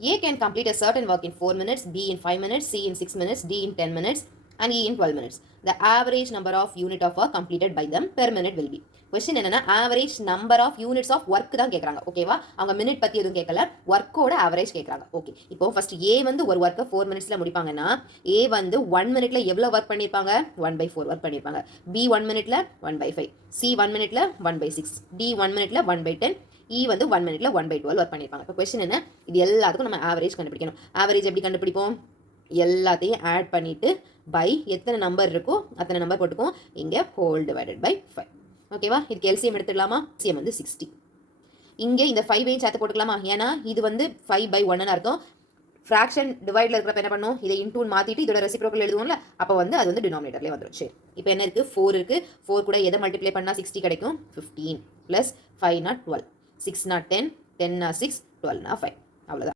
A can complete a certain work in 4 minutes, B in 5 minutes, C in 6 minutes, D in 10 minutes, and E in 12 minutes. The average number of unit of work completed by them per minute will be. Question என்னன்னா average number of units of work தான் கேட்குறாங்க. ஓகேவா? அவங்க minute பற்றி எதுவும் கேட்கல, ஒர்க்கோட average கேட்குறாங்க. ஓகே, இப்போ ஃபர்ஸ்ட் ஏ வந்து ஒரு ஒர்க்கை 4 மினிட்ஸில் முடிப்பாங்கன்னா ஏ வந்து 1 மினிட்ல எவ்வளோ ஒர்க் பண்ணியிருப்பாங்க? 1/4 ஒர்க் பண்ணியிருப்பாங்க. பி 1 மினிட்ல 1/5, சி 1 மினிட்ல 1/6, டி 1 மினிட்ல 1/10, இ வந்து 1 மினிட்ல 1/12 ஒர்க் பண்ணியிருப்பாங்க. இப்போ கொஸ்டின் என்ன? இது எல்லாத்துக்கும் நம்ம ஆவரேஜ் கண்டுபிடிக்கணும். ஆவரேஜ் எப்படி கண்டுபிடிப்போம்? எல்லாத்தையும் ஆட் பண்ணிட்டு பை எத்தனை நம்பர் இருக்கோ அத்தனை நம்பர் போட்டுக்குவோம். இங்கே ஹோல் டிவைடட் பை 5. ஓகேவா? இதுக்கு எல்சிஎம் எடுத்துடலாமா? எல்சிஎம் வந்து 60. இங்கே இந்த 5 சேர்த்து போட்டுக்கலாமா? ஏன்னா இது வந்து 5/1 அர்த்தம். ஃப்ராக்ஷன் டிவைடில் இருக்கிறப்ப என்ன பண்ணும்? இதை இன்டூன் மாற்றிட்டு இதோட ரெசிப்ரோக்கல் எழுதுவோம்ல, அப்போ வந்து அது வந்து டினாமினேட்டர்லேயே வந்துடும். சரி, இப்போ என்ன இருக்குது? 4 இருக்குது. 4 கூட எதை மல்டிப்ளை பண்ணால் 60 கிடைக்கும்? 15 + 5 = 12, 6 = 10, 10 = 6, 12 = 5. அவ்வளோதான்.